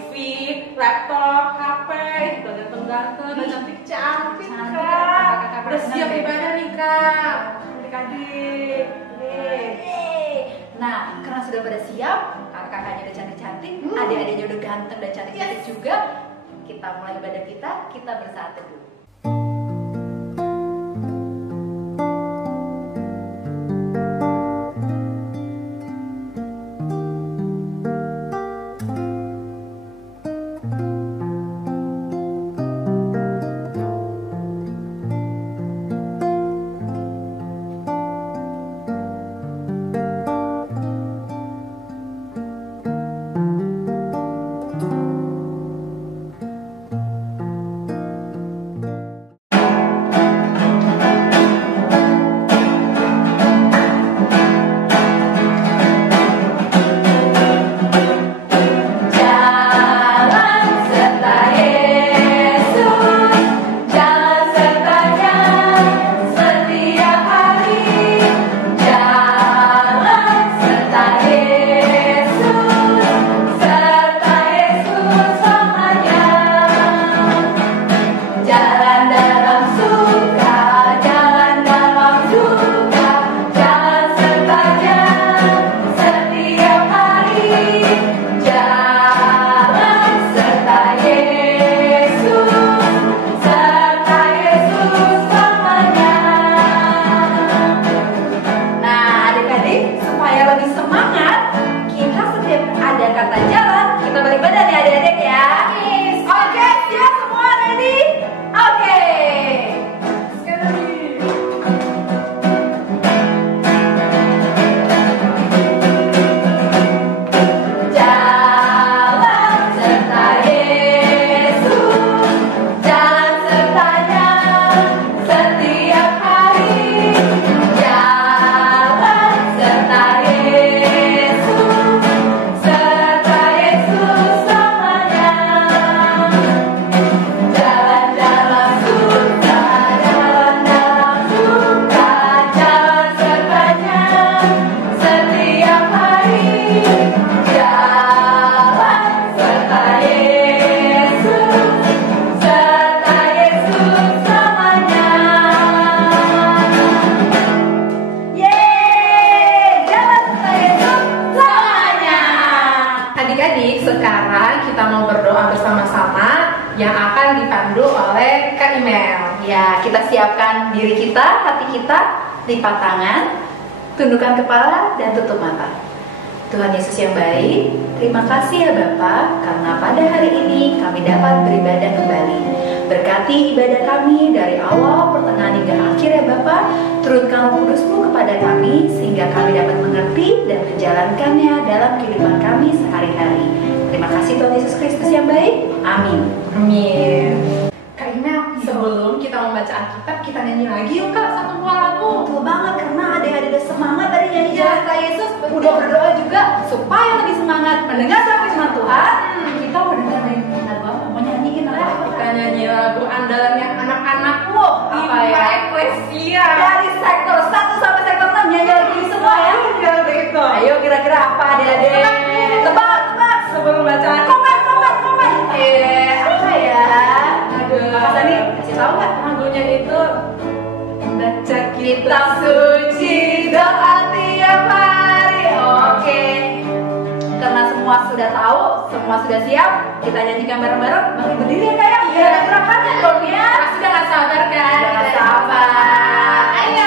TV, laptop, HP, udah ganteng-ganteng, udah cantik-cantik Kak. Udah siap ibadah nih Kak, adik-adik. Nah, karena sudah pada siap, kakak-kakaknya udah cantik-cantik, adik-adiknya udah ganteng dan cantik-cantik juga. Kita mulai ibadah kita bersaat teduh. Sekarang kita mau berdoa bersama-sama yang akan dipandu oleh Kak Imel. Ya, kita siapkan diri kita, hati kita, lipat tangan, tundukkan kepala dan tutup mata. Tuhan Yesus yang baik, terima kasih ya Bapa, karena pada hari ini kami dapat beribadah kembali. Berkati ibadah kami dari awal, pertengahan hingga akhir ya Bapa. Turunkan Roh Kudus-Mu kepada kami sehingga kami dapat mengerti dan menjalankannya dalam kehidupan kami sehari-hari. Terima kasih Tuhan Yesus Kristus yang baik. Amin. Amin. Kak Imel, sebelum kita membaca Alkitab, kita nyanyi lagi yuk Kak satu buah lagu. Betul banget, karena adik-adik udah semangat tadi nyanyi cerita Yesus. Udah berdoa juga supaya lebih semangat mendengar firman Tuhan. Kita udah dengerin lagu apa? Mau nyanyiin apa? Kita nyanyi lagu andalannya anak-anak. Apa ya? Eklesia. Dari sektor 1 sampai sektor 6 nyanyi lagu ini semua ya. Iya begitu. Ayo kira-kira apa adik-adik? Tebak. Sebelum bacaan. Komen. Apa ya? Aduh. Kak Sani, kasih tahu nggak? Lagunya itu baca kitab suci, doa tiap hari. Oke. Karena semua sudah tahu, semua sudah siap, kita nyanyikan bareng-bareng. Bang berdiri ya Kak ya? Iya. Ada gerakannya dong ya. Pasti udah gak sabar kan? Udah gak sabar. Ayo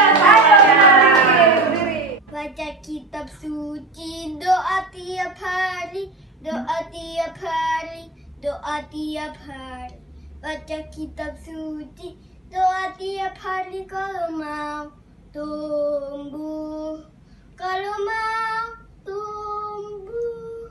berdiri. Baca kitab suci, doa tiap hari, doa tiap hari, doa tiap hari. Baca kitab suci, doa tiap hari kalau mau tumbuh, kalau mau tumbuh,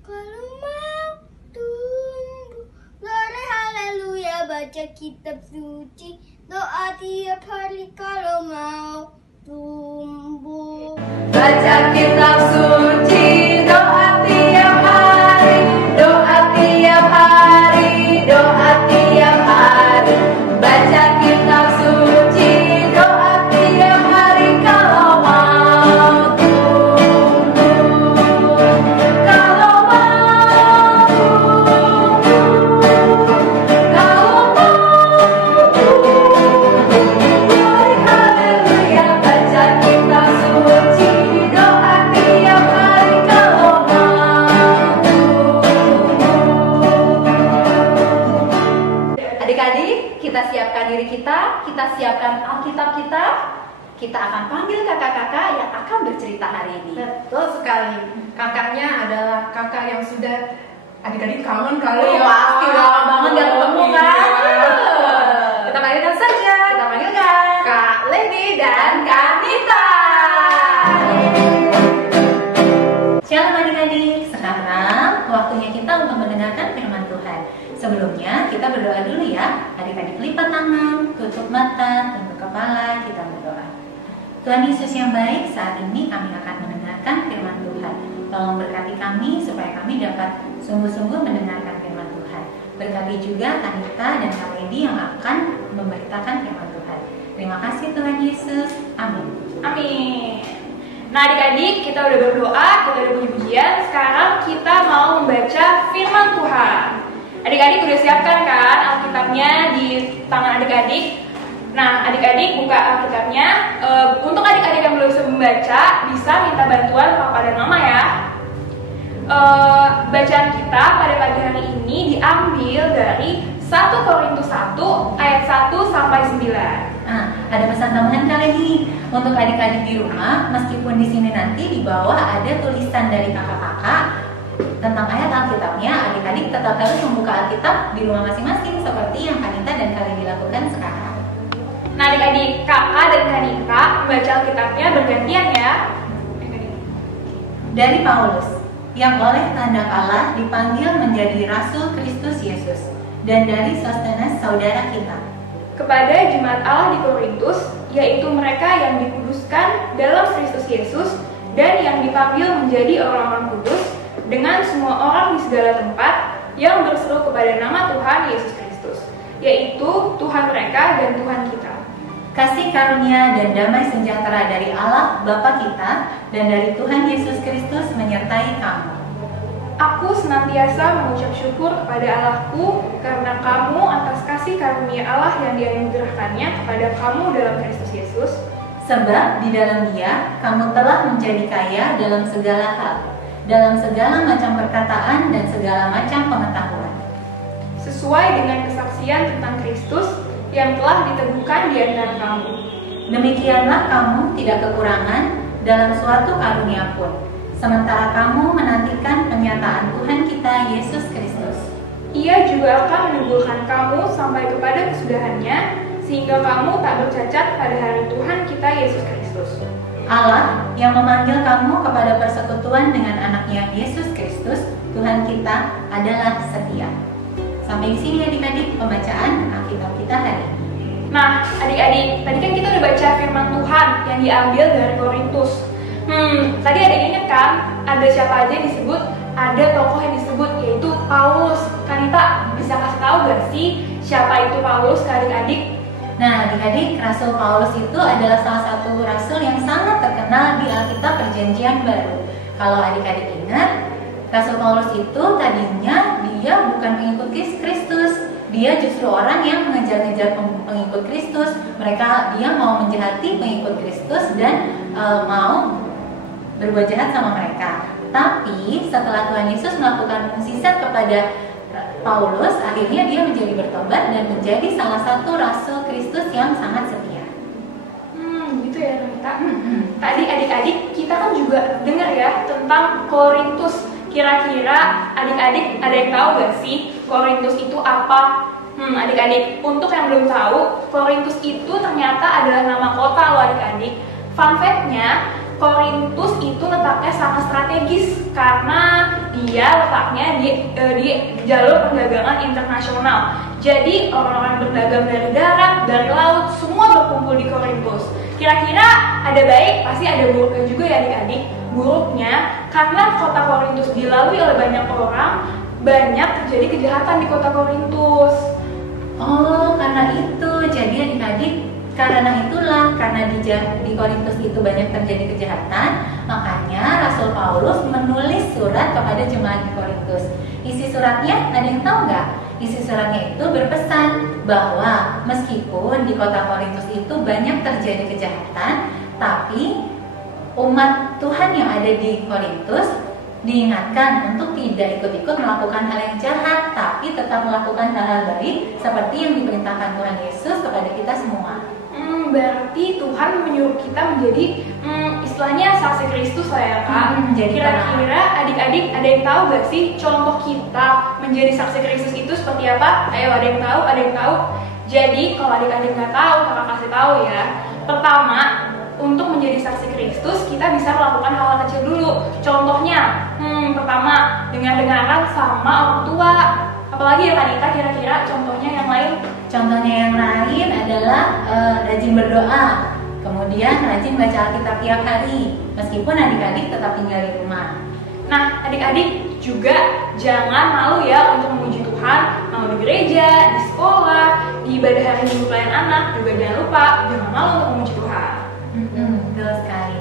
kalau mau tumbuh. Glory haleluya, baca kitab suci, doa tiap hari kalau mau tumbuh. Baca kitab suci, doa tiap hari, doa tiap hari, doa tiap hari. Baca kitab suci, doa tiap hari kalau mau tumbuh, kalau mau tumbuh. diri kita siapkan Alkitab kita akan panggil kakak-kakak yang akan bercerita hari ini. Betul sekali. Kakaknya adalah kakak yang sudah adik-adik kangen kali ya. Pasti lama banget gak ketemu kan. Kita panggilkan saja. Kita panggilkan Kak Lady dan Kak Nita. Shalom adik-adik, sekarang waktunya kita untuk mendengarkan firman Tuhan. Sebelumnya kita berdoa dulu ya. Adik-adik lipat tangan, tutup mata, tunduk kepala, kita berdoa. Tuhan Yesus yang baik, saat ini kami akan mendengarkan firman Tuhan. Tolong berkati kami supaya kami dapat sungguh-sungguh mendengarkan firman Tuhan. Berkati juga Anita dan Kak Lady yang akan memberitakan firman Tuhan. Terima kasih Tuhan Yesus. Amin. Amin. Nah adik-adik, kita udah berdoa, kita udah puji-pujian. Sekarang kita mau membaca firman Tuhan. Adik-adik udah siapkan kan Alkitabnya di tangan adik-adik? Nah, adik-adik buka Alkitabnya. Untuk adik-adik yang belum bisa membaca, bisa minta bantuan Papa dan Mama ya. Bacaan kita pada pagi hari ini diambil dari 1 Korintus 1 ayat 1 sampai 9. Nah, ada pesan tambahan kali nih untuk adik-adik di rumah. Meskipun di sini nanti di bawah ada tulisan dari kakak-kakak tentang ayat Alkitabnya, adik-adik tetap harus membuka Alkitab di rumah masing-masing seperti yang Kanita dan kalian dilakukan sekarang. Nah adik-adik, kakak dan Kanita membaca Alkitabnya bergantian ya. Dari Paulus, yang oleh kehendak Allah dipanggil menjadi Rasul Kristus Yesus, dan dari Sostenes saudara kita. Kepada jemaat Allah di Korintus, yaitu mereka yang dikuduskan dalam Kristus Yesus dan yang dipanggil menjadi orang-orang kudus, dengan semua orang di segala tempat yang berseru kepada nama Tuhan Yesus Kristus, yaitu Tuhan mereka dan Tuhan kita. Kasih karunia dan damai sejahtera dari Allah Bapa kita dan dari Tuhan Yesus Kristus menyertai kamu. Aku senantiasa mengucap syukur kepada Allahku karena kamu atas kasih karunia Allah yang dianugerahkannya kepada kamu dalam Kristus Yesus. Sebab di dalam Dia kamu telah menjadi kaya dalam segala hal, dalam segala macam perkataan dan segala macam pengetahuan. Sesuai dengan kesaksian tentang Kristus yang telah diteguhkan di antara kamu. Demikianlah kamu tidak kekurangan dalam suatu karunia pun, sementara kamu menantikan penyataan Tuhan kita Yesus Kristus. Ia juga akan meneguhkan kamu sampai kepada kesudahannya, sehingga kamu tak bercacat pada hari Tuhan kita Yesus Kristus. Allah yang memanggil kamu kepada persekutuan dengan anaknya Yesus Kristus, Tuhan kita adalah setia. Sampai di sini adik-adik pembacaan Alkitab kita hari ini. Nah, adik-adik, tadi kan kita udah baca firman Tuhan yang diambil dari Korintus. Tadi ada yang ingat kan? Ada siapa aja yang disebut? Ada tokoh yang disebut, yaitu Paulus. Kanita bisa kasih tahu gak sih siapa itu Paulus ke adik-adik? Nah, adik-adik, Rasul Paulus itu adalah salah satu rasul yang sangat terkenal di Alkitab Perjanjian Baru. Kalau adik-adik ingat, Rasul Paulus itu tadinya dia bukan pengikut Kristus. Dia justru orang yang mengejar-ngejar pengikut Kristus. Dia mau menjahati pengikut Kristus dan mau berbuat jahat sama mereka. Tapi setelah Tuhan Yesus melakukan mukjizat kepada Paulus, akhirnya dia menjadi bertobat dan menjadi salah satu rasul Kristus yang sangat setia. Gitu ya Kanita. Tadi adik-adik kita kan juga dengar ya tentang Korintus. Kira-kira adik-adik ada yang tahu gak sih Korintus itu apa? Adik-adik, untuk yang belum tahu, Korintus itu ternyata adalah nama kota loh adik-adik. Fun fact-nya, Korintus itu letaknya sangat strategis karena dia letaknya di jalur perdagangan internasional. Jadi orang-orang berdagang dari darat, dari laut, semua berkumpul di Korintus. Kira-kira ada baik, pasti ada buruknya juga ya adik-adik. Buruknya, karena kota Korintus dilalui oleh banyak orang, banyak terjadi kejahatan di kota Korintus. Oh, karena itu. Jadi adik-adik, karena itulah, karena di Korintus itu banyak terjadi kejahatan, makanya Rasul Paulus menulis surat kepada jemaat di Korintus. Isi suratnya, ada yang tahu nggak? Isi suratnya itu berpesan bahwa meskipun di kota Korintus itu banyak terjadi kejahatan, tapi umat Tuhan yang ada di Korintus Diingatkan untuk tidak ikut-ikut melakukan hal yang jahat, tapi tetap melakukan hal-hal baik seperti yang diperintahkan Tuhan Yesus kepada kita semua. Berarti Tuhan menyuruh kita menjadi istilahnya saksi Kristus lah ya Kak. Jadi kira-kira adik-adik ada yang tahu gak sih contoh kita menjadi saksi Kristus itu seperti apa? Ayo, ada yang tahu? Ada yang tahu? Jadi kalau adik-adik nggak tahu, kakak kasih tahu ya. Pertama, untuk menjadi saksi Kristus kita bisa melakukan hal-hal kecil dulu. Contohnya, pertama dengan dengaran sama orang tua. Apalagi ya Kanita, kira-kira contohnya yang lain? Contohnya yang lain adalah rajin berdoa, kemudian rajin baca Alkitab tiap hari, meskipun adik-adik tetap tinggal di rumah. Nah, adik-adik juga jangan malu ya untuk memuji Tuhan, mau di gereja, di sekolah, di ibadah hari Minggu pelayan anak, juga jangan lupa, jangan malu untuk memuji Tuhan. Betul sekali.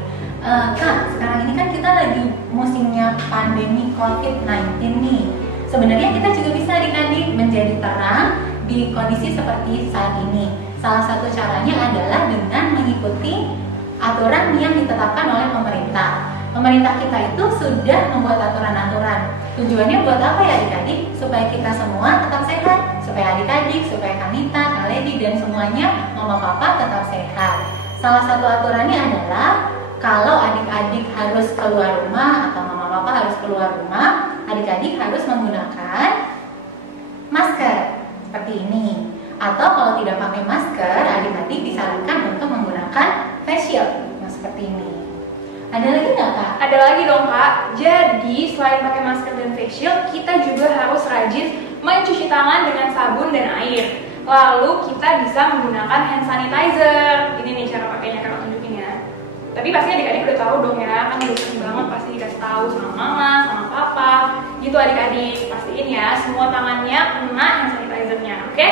Kak, sekarang ini kan kita lagi musimnya pandemi COVID-19 nih. Sebenarnya kita juga bisa adik-adik menjadi terang di kondisi seperti saat ini. Salah satu caranya adalah dengan mengikuti aturan yang ditetapkan oleh pemerintah. Pemerintah kita itu sudah membuat aturan-aturan. Tujuannya buat apa ya adik-adik? Supaya kita semua tetap sehat. Supaya adik-adik, supaya Kanita, Kak Lady, dan semuanya, mama papa tetap sehat. Salah satu aturannya adalah kalau adik-adik harus keluar rumah atau mama papa harus keluar rumah, adik-adik harus menggunakan masker seperti ini. Atau kalau tidak pakai masker, adik-adik disarankan untuk menggunakan face shield seperti ini. Ada lagi nggak Kak? Ada lagi dong Kak. Jadi selain pakai masker dan face shield, kita juga harus rajin mencuci tangan dengan sabun dan air. Lalu kita bisa menggunakan hand sanitizer. Ini nih cara pakainya, Kakak tunjukin ya. Tapi pasti adik-adik udah tahu dong ya, kan udah sering banget pasti dikasih tahu sama mama, sama papa. Gitu adik-adik, pastiin ya semua tangannya kena hand sanitizernya, oke?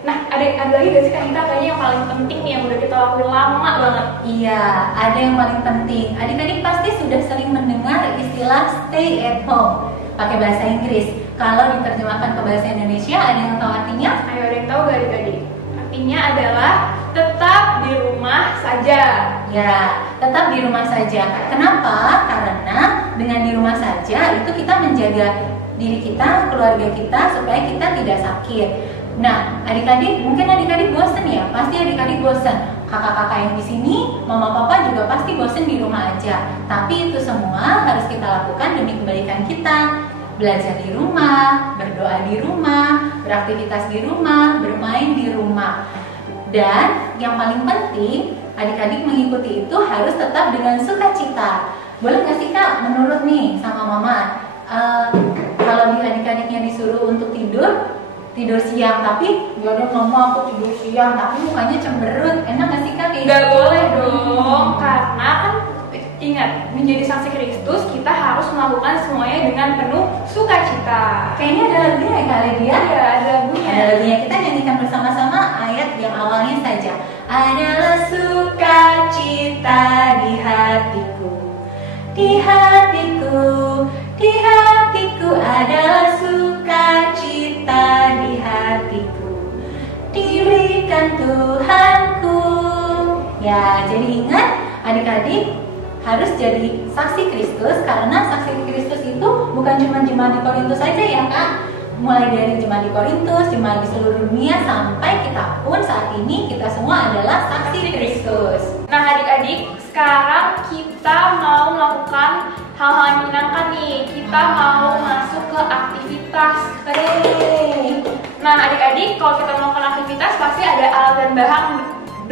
Nah, ada lagi gak sih Kanita kayaknya yang paling penting nih yang udah kita lakuin lama banget? Iya, ada yang paling penting. Adik-adik pasti sudah sering mendengar istilah stay at home pakai bahasa Inggris. Kalau diterjemahkan ke bahasa Indonesia, ada yang tahu artinya? Ayo, ada yang tahu gak adik-adik? Artinya adalah tetap di rumah saja. Ya, tetap di rumah saja. Kenapa? Karena dengan di rumah saja itu kita menjaga diri kita, keluarga kita supaya kita tidak sakit. Nah, adik-adik, mungkin adik-adik bosen ya, pasti adik-adik bosen. Kakak-kakak yang di sini, mama papa juga pasti bosen di rumah aja. Tapi itu semua harus kita lakukan demi kebaikan kita. Belajar di rumah, berdoa di rumah, beraktivitas di rumah, bermain di rumah. Dan yang paling penting, adik-adik mengikuti itu harus tetap dengan sukacita. Boleh nggak sih Kak, menurut nih sama mama, kalau adik-adiknya disuruh untuk tidur siang, tapi ya udah mama aku tidur siang, tapi mukanya cemberut, enak nggak sih Kak? Nggak boleh dong, karena kan ingat, menjadi saksi Kristus kita harus melakukan semuanya dengan penuh sukacita. Kayaknya ada lagunya ya Kak Lydia? Iya, ada lagunya. Ada lagunya, kita nyanyikan bersama-sama ayat yang awalnya saja. Adalah sukacita di hatiku, di hatiku, di hatiku adalah sukacita di hatiku, diberikan Tuhanku. Ya, jadi ingat adik-adik harus jadi saksi Kristus, karena saksi Kristus itu bukan cuma jemaat di Korintus saja ya Kak. Mulai dari jemaat di Korintus, jemaat di seluruh dunia, sampai kita pun saat ini kita semua adalah saksi Kristus. Nah adik-adik, sekarang kita mau melakukan hal-hal yang menyenangkan nih. Kita mau masuk ke aktivitas. Nah adik-adik, kalau kita melakukan aktivitas pasti ada alat dan bahan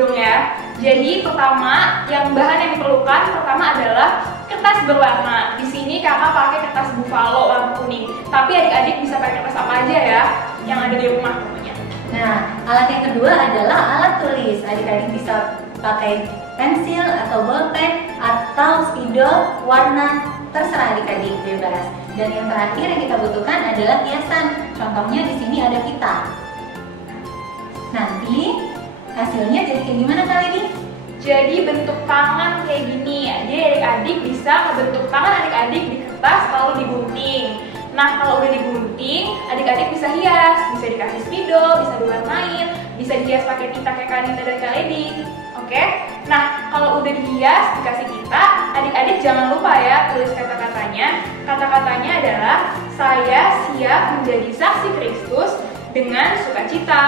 dong ya. Jadi pertama, yang bahan yang diperlukan pertama adalah kertas berwarna. Di sini kakak pakai kertas buffalo warna kuning. Tapi adik-adik bisa pakai kertas apa aja ya, yang ada di rumah pokoknya. Nah, alat yang kedua adalah alat tulis. Adik-adik bisa pakai pensil atau bolpen atau spidol warna, terserah adik-adik, bebas. Dan yang terakhir yang kita butuhkan adalah hiasan. Contohnya di sini ada pita. Nanti hasilnya jadi kayak gimana Kak Lady? Jadi bentuk tangan kayak gini. Jadi adik-adik bisa membentuk tangan adik-adik di kertas lalu digunting. Nah kalau udah digunting, adik-adik bisa hias, bisa dikasih spidol, bisa diwarnain, bisa dihias pakai tinta kayak Kanita dan Kak Lady. Oke? Nah, kalau udah dihias, dikasih tinta, adik-adik jangan lupa ya tulis kata-katanya. Kata-katanya adalah, saya siap menjadi saksi Kristus dengan sukacita.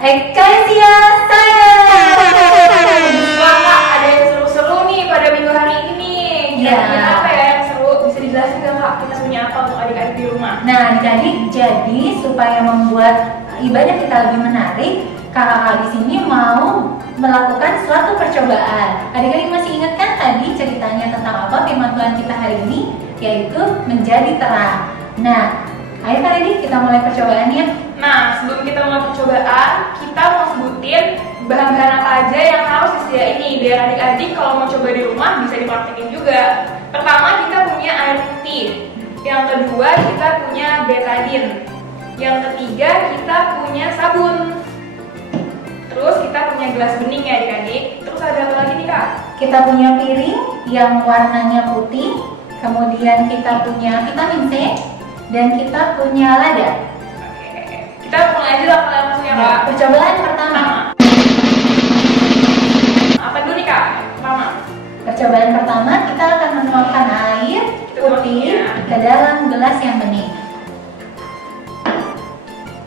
Eklesia Science. Wah Kak, ada yang seru-seru nih pada minggu hari ini nih. Kira-kira apa ya yang seru? Bisa dijelasin nggak Kak? Kita punya apa untuk adik-adik di rumah? Nah, adik-adik, jadi supaya membuat ibadah kita lebih menarik, kakak di sini mau melakukan suatu percobaan. Adik-adik masih ingat kan tadi ceritanya tentang apa firman Tuhan kita hari ini? Yaitu menjadi terang. Nah, ayo adik kita mulai percobaannya. Nah, sebelum kita mulai percobaan, kita mau sebutin bahan-bahan apa aja yang harus disediain nih, biar adik-adik kalau mau coba di rumah bisa dipraktekin juga. Pertama, kita punya air putih. Yang kedua, kita punya betadine. Yang ketiga, kita punya sabun. Terus kita punya gelas bening ya adik-adik. Terus ada apa lagi nih Kak? Kita punya piring yang warnanya putih. Kemudian kita punya vitamin C. Dan kita punya lada. Kita mulai aja lah kalian langsung ya Kak. Percobaan pertama. Apa dulu nih Kak? Pertama. Percobaan pertama kita akan menuangkan air putih ke dalam gelas yang bening.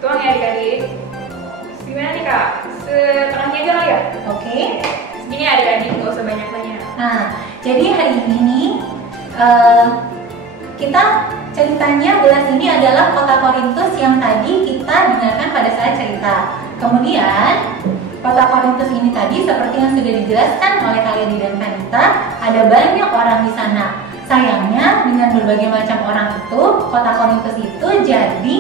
Tuang ya adik-adik. Gimana nih Kak? Setengahnya aja lah ya? Oke. Segini adik-adik, gak usah banyak-banyak. Nah, jadi hari ini nih kita ceritanya gelas ini adalah kota Korintus yang tadi kita dengarkan pada saat cerita. Kemudian kota Korintus ini tadi seperti yang sudah dijelaskan oleh Kalian dan Kanita, ada banyak orang di sana. Sayangnya dengan berbagai macam orang itu, kota Korintus itu jadi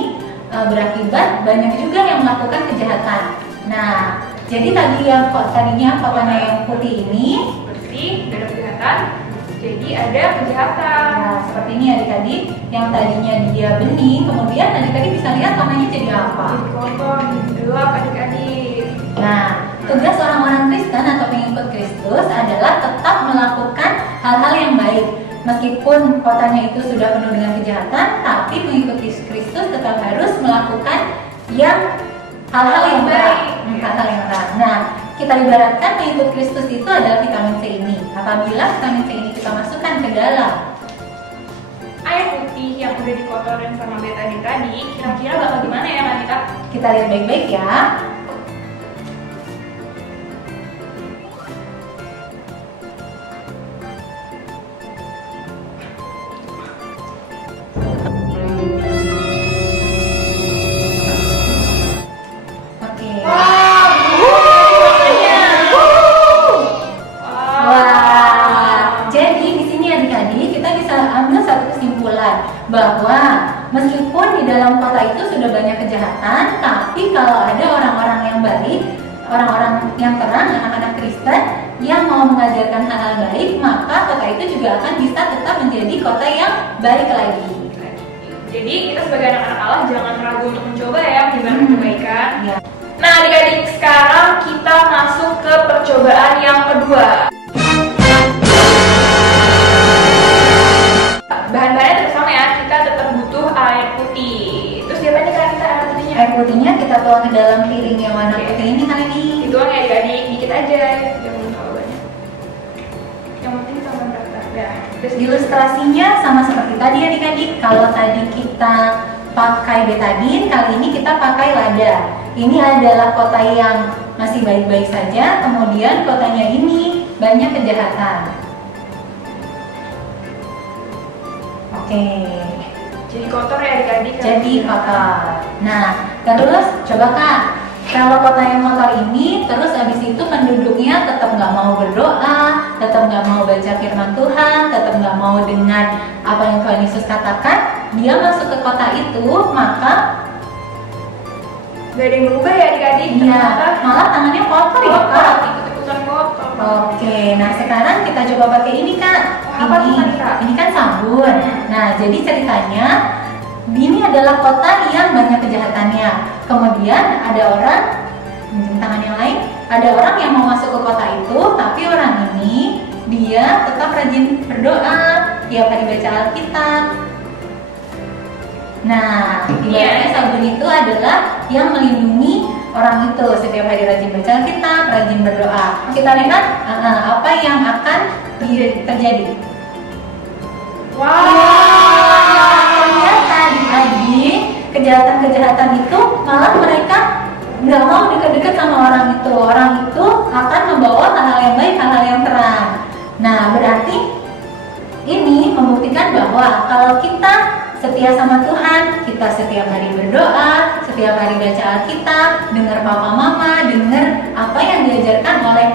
berakibat banyak juga yang melakukan kejahatan. Nah, jadi tadinya kotanya yang putih ini bersih, gak ada kejahatan. Jadi ada kejahatan. Nah, seperti ini adik-adik, yang tadinya dia bening, kemudian adik-adik bisa lihat warnanya jadi apa? Jadi kotor, jadi gelap adik-adik. Nah, tugas orang-orang Kristen atau pengikut Kristus adalah tetap melakukan hal-hal yang baik. Meskipun kotanya itu sudah penuh dengan kejahatan, tapi pengikut Kristus tetap harus melakukan hal-hal yang baik. Hal-hal yang baik. Nah, kita ibaratkan pengikut Kristus itu adalah vitamin C ini. Apabila vitamin C ini kita masukkan ke dalam air putih yang udah dikotorin sama betadine tadi, kira-kira bakal gimana ya Kanita? kita lihat baik-baik ya. Bahwa meskipun di dalam kota itu sudah banyak kejahatan, tapi kalau ada orang-orang yang baik, orang-orang yang terang, anak-anak Kristen yang mau mengajarkan hal-hal baik, maka kota itu juga akan bisa tetap menjadi kota yang baik lagi. Jadi kita sebagai anak-anak Allah jangan ragu untuk mencoba ya menyebarkan kebaikan. Ya. Nah adik-adik, sekarang kita masuk ke percobaan yang kedua. Bahan-bahannya tetap sama ya, kita tetap butuh air putih. Terus siapa nih Kak kita air putihnya? Air putihnya kita tuang ke dalam piring yang warna putih ini kali ini. Dituang ya adik-adik, dikit aja, jangan terlalu banyak. Yang penting tambah merata. Ya. Terus Ilustrasinya sama seperti tadi adik-adik. Kalau tadi kita pakai betadine, kali ini kita pakai lada. Ini adalah kota yang masih baik-baik saja, kemudian kotanya ini banyak kejahatan. Oke. jadi kotor ya adik-adik. Jadi kotor. Nah, terus coba Kak, kalau kota yang kotor ini, terus abis itu penduduknya tetap nggak mau berdoa, tetap nggak mau baca firman Tuhan, tetap nggak mau dengar apa yang Tuhan Yesus katakan, dia masuk ke kota itu, maka Gak ada yang berubah ya adik-adik? Iya, malah tangannya kotor ya Kak. Ikut-ikutan kotor. Oke, nah sekarang kita coba pakai ini Kak. Apa tuh, Kak? Ini kan sabun. Nah, jadi ceritanya ini adalah kota yang banyak kejahatannya. Kemudian ada orang, tangan yang lain, ada orang yang mau masuk ke kota itu, tapi orang ini dia tetap rajin berdoa, tiap hari baca Alkitab. Nah, ibaratnya sabun itu adalah yang melindungi orang itu setiap hari rajin baca Alkitab, rajin berdoa. Kita lihat apa yang akan terjadi. Ternyata adik-adik, kejahatan-kejahatan itu malah mereka nggak mau dekat-dekat sama orang itu. Orang itu akan membawa hal-hal yang baik, hal-hal yang terang. Nah, berarti ini membuktikan bahwa kalau kita setia sama Tuhan, kita setiap hari berdoa, setiap hari baca Alkitab, dengar papa mama, dengar apa yang diajarkan oleh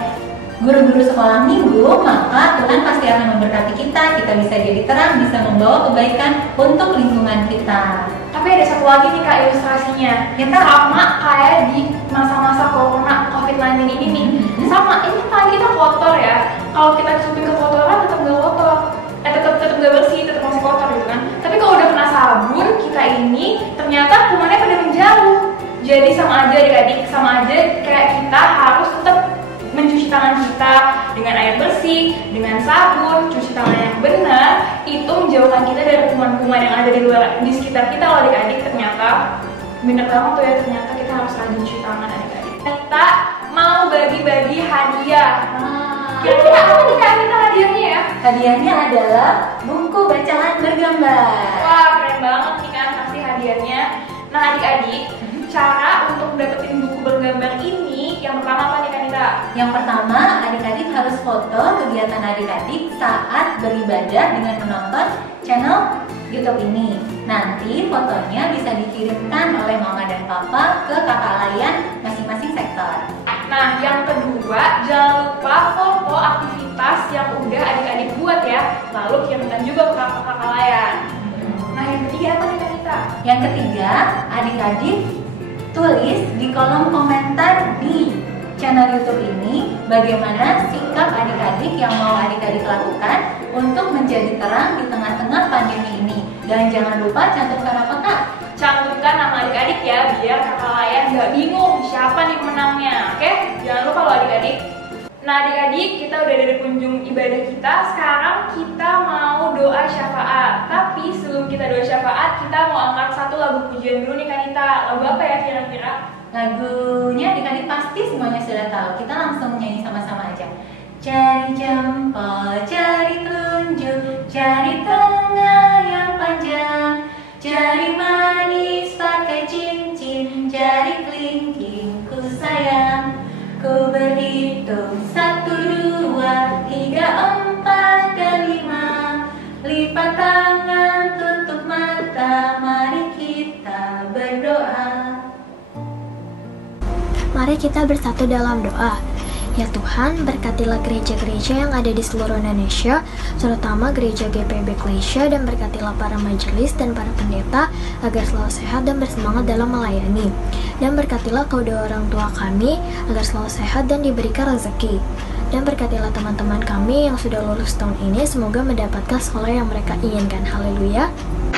guru-guru sekolah minggu, maka Tuhan pasti akan memberkati kita. Kita bisa jadi terang, bisa membawa kebaikan untuk lingkungan kita. Tapi ada satu lagi nih Kak ilustrasinya. Sama kayak di masa-masa corona COVID-19 ini nih. Sama, ini tangan kita kotor ya. Kalau kita cupin ke kotoran tetap nggak kotor. Tetap nggak bersih, tetap masih kotor gitu kan. Tapi kalau udah kena sabun, kita ini ternyata kumannya pada menjauh. Jadi sama aja adik-adik, sama aja kayak kita harus tetap mencuci tangan kita dengan air bersih, dengan sabun, cuci tangan yang benar, itu menjauhkan kita dari kuman-kuman yang ada di sekitar kita. Loh adik-adik, ternyata bener banget tuh ya, ternyata kita harus rajin cuci tangan adik-adik. Kita mau bagi-bagi hadiah. Kira-kira apa nih Kak kita hadiahnya ya? Hadiahnya adalah buku bacaan bergambar. Wah, keren banget nih kan pasti hadiahnya. Nah adik-adik, cara untuk dapetin buku bergambar ini yang pertama apa nih Kanita? Yang pertama, adik-adik harus foto kegiatan adik-adik saat beribadah dengan menonton channel YouTube ini. Nanti fotonya bisa dikirimkan oleh mama dan papa ke kakak layan masing-masing sektor. Nah, yang kedua, jangan lupa foto aktivitas yang udah adik-adik buat ya. Lalu kirimkan juga ke kakak layan. Nah, yang ketiga apa nih Kanita? Yang ketiga, adik-adik tulis di kolom komentar di channel YouTube ini bagaimana sikap adik-adik yang mau adik-adik lakukan untuk menjadi terang di tengah-tengah pandemi ini. Dan jangan lupa cantumkan apa Kak? Cantumkan nama adik-adik ya, biar kakak layan nggak bingung siapa nih pemenangnya. Oke? Jangan lupa loh adik-adik. Nah adik-adik, kita udah dari penghujung ibadah kita. Sekarang kita mau doa syafaat. Tapi sebelum kita doa syafaat, kita mau angkat satu lagu pujian dulu nih Kanita. Lagu apa ya kira-kira? Lagunya adik-adik pasti semuanya sudah tahu. Kita langsung nyanyi sama-sama aja. Jari jempol, jari telunjuk, jari tengah yang panjang, jari manis pakai cincin, jari kelingking ku sayang. Ku berhitung 1, 2, 3, 4 dan 5. Lipat tangan, tutup mata, mari kita berdoa. Mari kita bersatu dalam doa. Ya Tuhan, berkatilah gereja-gereja yang ada di seluruh Indonesia, terutama gereja GPIB Malaysia, dan berkatilah para majelis dan para pendeta agar selalu sehat dan bersemangat dalam melayani. Dan berkatilah kedua orang tua kami agar selalu sehat dan diberikan rezeki. Dan berkatilah teman-teman kami yang sudah lulus tahun ini, semoga mendapatkan sekolah yang mereka inginkan. Haleluya.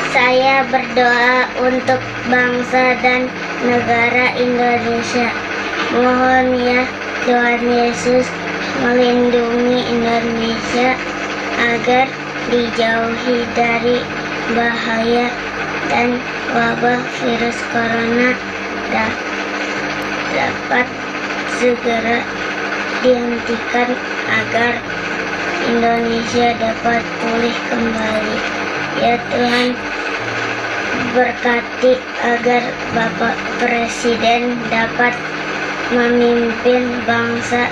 Saya berdoa untuk bangsa dan negara Indonesia. Mohon ya Tuhan Yesus melindungi Indonesia agar dijauhi dari bahaya dan wabah virus corona dapat segera dihentikan agar Indonesia dapat pulih kembali. Ya Tuhan, berkati agar Bapak Presiden dapat memimpin bangsa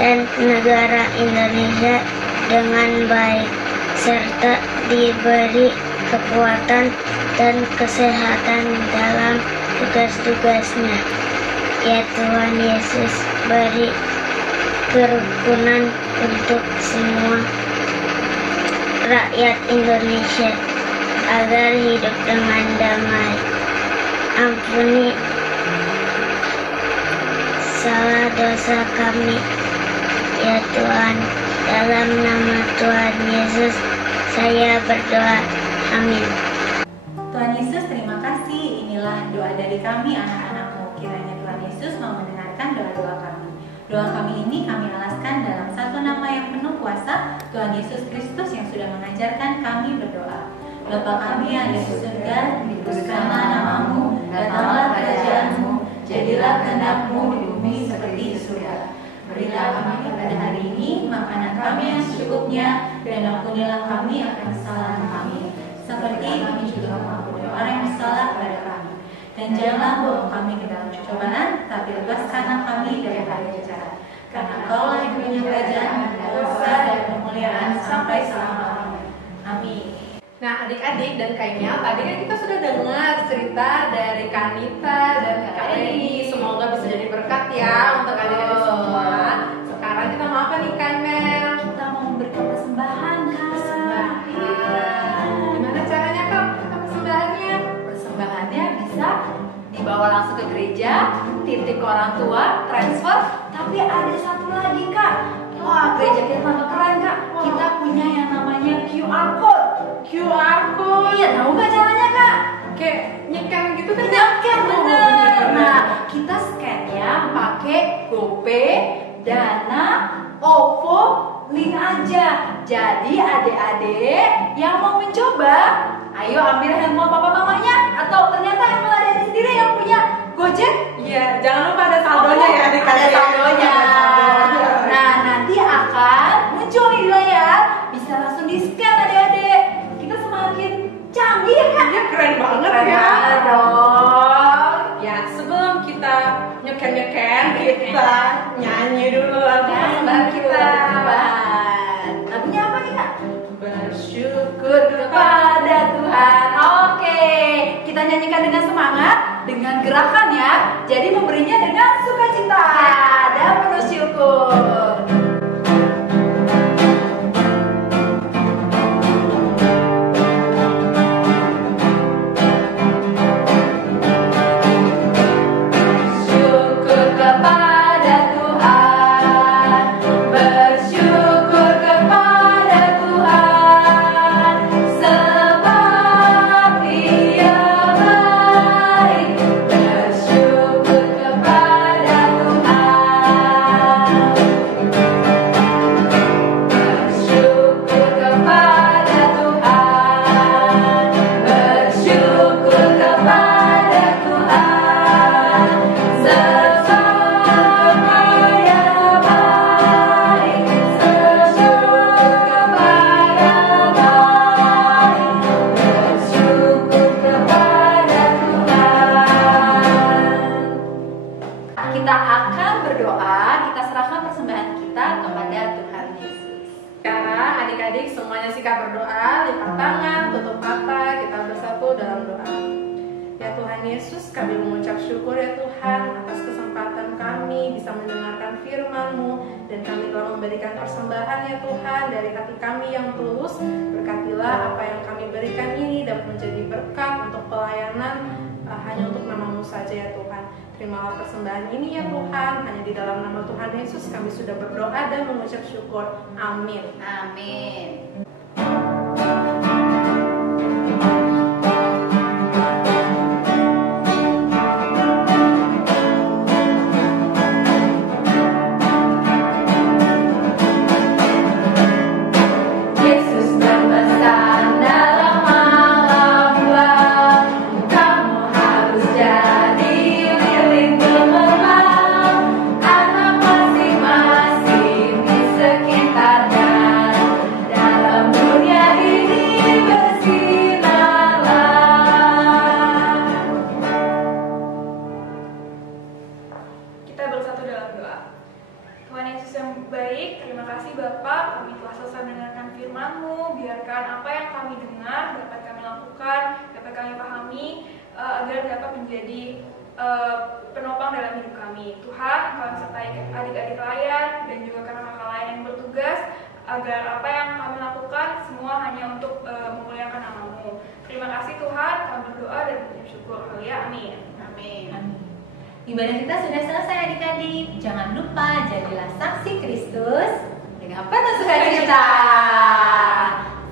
dan negara Indonesia dengan baik, serta diberi kekuatan dan kesehatan dalam tugas-tugasnya. Ya Tuhan Yesus, beri kerukunan untuk semua rakyat Indonesia agar hidup dengan damai. Ampuni salah dosa kami. Ya Tuhan, dalam nama Tuhan Yesus, saya berdoa. Amin. Tuhan Yesus, terima kasih. Inilah doa dari kami, anak-anak-Mu. Kiranya Tuhan Yesus mau mendengarkan doa-doa kami. Doa kami ini kami alaskan dalam satu nama yang penuh kuasa, Tuhan Yesus Kristus yang sudah mengajarkan kami berdoa. Bapa kami yang ada di surga, dikuduskanlah nama-Mu, datanglah kerajaan-Mu, jadilah kehendak-Mu di bumi seperti di surga. Berilah kami pada hari ini makanan kami yang secukupnya, dan ampunilah kami akan kesalahan kami, seperti kami juga mengampuni orang yang bersalah kepada kami. Dan janganlah bawa kami ke dalam cobaan, tapi lepaskanlah kami dari bahaya jahat. Karena Engkaulah yang punya kerajaan, kuasa dan kemuliaan sampai selama-lamanya. Amin. Nah, adik-adik dan Kak Emiel, tadi kan kita sudah dengar cerita dari Kak Anita dan Kak Leni. Semoga bisa jadi berkat ya untuk adik-adik semua. Sekarang kita mau apa nih Kak Emiel? Kita mau memberikan persembahan, Kak. Persembahan. Gimana caranya Kak? Kita persembahannya? Persembahannya bisa dibawa langsung ke gereja, titik ke orang tua, transfer. Tapi ada satu lagi, Kak. Wah, gereja kita tambah keren, Kak. Kita punya yang namanya QR code. QR code. Iya, tahu nggak caranya, Kak? Kayak nyekan gitu kan? Nyekan, Oh, bener. bener. Nah, kita scan-nya pakai GoPay, Dana, OVO, link aja. Jadi adik-adik yang mau mencoba, ayo ambil handphone papa mamanya. Atau ternyata emang ada adik sendiri yang punya Gojek. Iya, jangan lupa ada saldonya ya adik-adik. Ada saldonya. Saldonya. Nah, nanti akan muncul di layar, bisa langsung di-scan adik-adik. Kita semakin canggih ya, Kak? Iya, keren banget Keren ya. banget dong. Ya, sebelum kita nyeken-nyeken, kita nyanyi dulu lagu persembahan kita. Persembahan. Lagunya apa nih, Kak? Bersyukur Kepada Tuhan. Oke, kita nyanyikan dengan semangat, dengan gerakan ya. Jadi memberinya dengan sukacita dan penuh syukur. Syukur kepada Tuhan, bersyukur kepada Tuhan, sebab Dia baik. Bersyukur kepada Tuhan, bersyukur kepada Tuhan, bersyukur kepada Tuhan, sebab Dia baik. Bersyukur kepada baik, bersyukur kepada Tuhan. Kita akan berdoa, kita serahkan persembahan kita kepada Tuhan Yesus. Sekarang adik-adik semuanya sikat berdoa, lipat tangan, tutup mata, kita bersatu dalam doa. Ya Tuhan Yesus, kami mengucap syukur ya Tuhan atas kesempatan kami bisa mendengarkan firman-Mu, dan kami telah memberikan persembahan ya Tuhan dari hati kami yang tulus. Berkatilah apa yang kami berikan ini dapat menjadi berkat untuk pelayanan hanya untuk nama-Mu saja ya Tuhan. Terimalah persembahan ini ya Tuhan, hanya di dalam nama Tuhan Yesus kami sudah berdoa dan mengucap syukur. Amin. Amin. Yesus berpesan dalam malam gelap, kamu harus jadi lilin gemerlap, anak masing-masing di sekitarnya. Dalam dunia ini bersinarlah. Kita bersatu dalam doa. Tuhan Yesus yang baik, terima kasih Bapak, kami telah selesai mendengarkan firman-Mu. Biarkan apa yang kami dengar dapat kami lakukan, dapat kami pahami, agar dapat menjadi penopang dalam hidup kami. Tuhan, kami sertai adik-adik layan dan juga kakak-kakak lain yang bertugas, agar apa yang kami lakukan semua hanya untuk memuliakan nama-Mu. Terima kasih Tuhan, kami berdoa dan bersyukur. Haleluya, amin. Amin. Ibadah kita sudah selesai adik-adik. Jangan lupa jadilah saksi Kristus dengan penuh sukacita.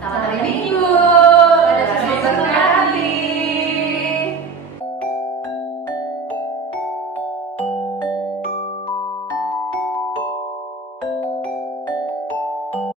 Selamat hari Minggu.